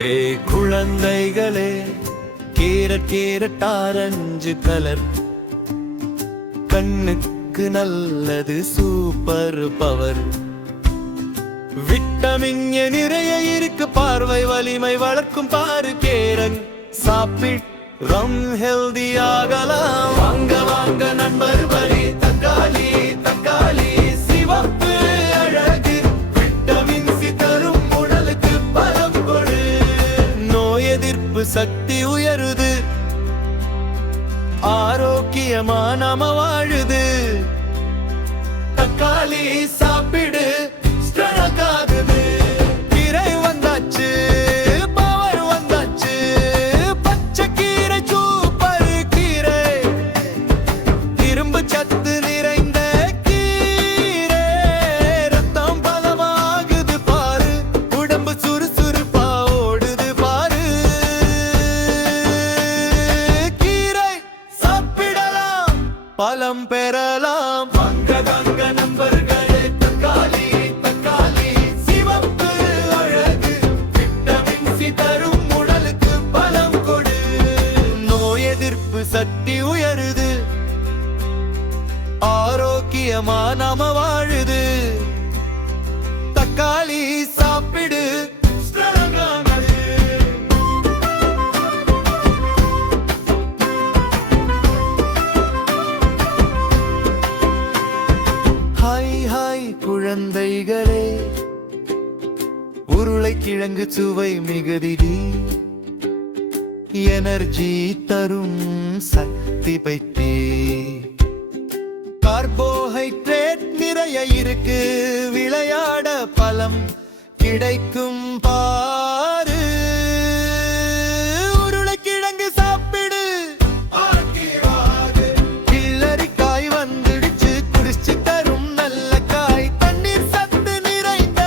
குழந்தைகளே, carrot orange colour கண்ணுக்கு நல்லது, சூப்பர் பவர். விட்டமின் நிறைய இருக்கு, பார்வை வலிமை வளர்க்கும் பாரு. கேரட் சாப்பிட் ஹெல்தி ஆகலாம். வாங்க வாங்க நண்பர் வழி. தக்காளி தக்காளி சிவப்பு அழகு, விட்டமின் சி தரும் உடலுக்கு பலம் கொடு. நோய் எதிர்ப்பு சக்தி உயருது, ஆரோக்கியமா நாம வாழுது. தக்காளி சாப்பிடு, ஸ்ட்ராங் ஆகுது. கீரை வந்தாச்சு, பவர் வந்தாச்சு. பச்சை கீரை சூப்பர் கீரை, இரும்பு சத்து நிறைந்த கீரை. ரத்தம் பலமாகுது பாரு, உடம்பு சுறுசுறுப்பா ஓடுது பாரு. கீரை சாப்பிடலாம், பலம் பெறலாம். வாங்க வாங்க நண்பர்களே, தக்காளி தக்காளி சிவப்பு அழகு, விட்டமின் சி தரும் உடலுக்கு பலம் கொடு. நோய் எதிர்ப்பு சக்தி உயருது, ஆரோக்கியமா நாம வாழுது. தக்காளி சாப்பிடு, strong ஆகுது. ஹாய் ஹாய் குழந்தைகளே, உருளைக்கிழங்கு சுவை மிகுதி, எனர்ஜி தரும் சக்தி பைத்தி. கார்போஹைட்ரேட் நிறைய இருக்கு, விளையாட பலம் கிடைக்கும் பாரு. உருளைக்கிழங்கு சாப்பிடு, கிள்ளரிக்காய் வந்துடுச்சு, குடிச்சு தரும் நல்ல காய். தண்ணீர் சத்து நிறைந்த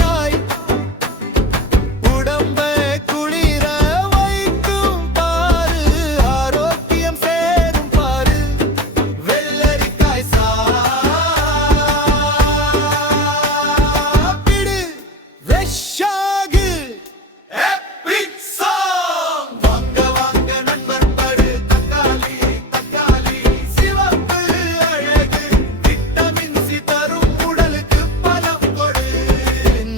காய், உடம்ப குளிர வைக்கும் பாரு. ஆரோக்கியம் சேரும் பாரு. வெள்ளரிக்காய் சாப்பிடு, வெஷாகு எப்பிக்ஸாம். வாங்க வாங்க நண்பர் படு. தக்காளி தக்காளி சிவப்பு அழகு, விட்டமின் சி தரும் உடலுக்கு பலம் கொடு.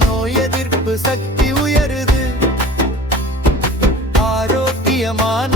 நோய் எதிர்ப்பு சக்தி உயருது, ஆரோக்கியமான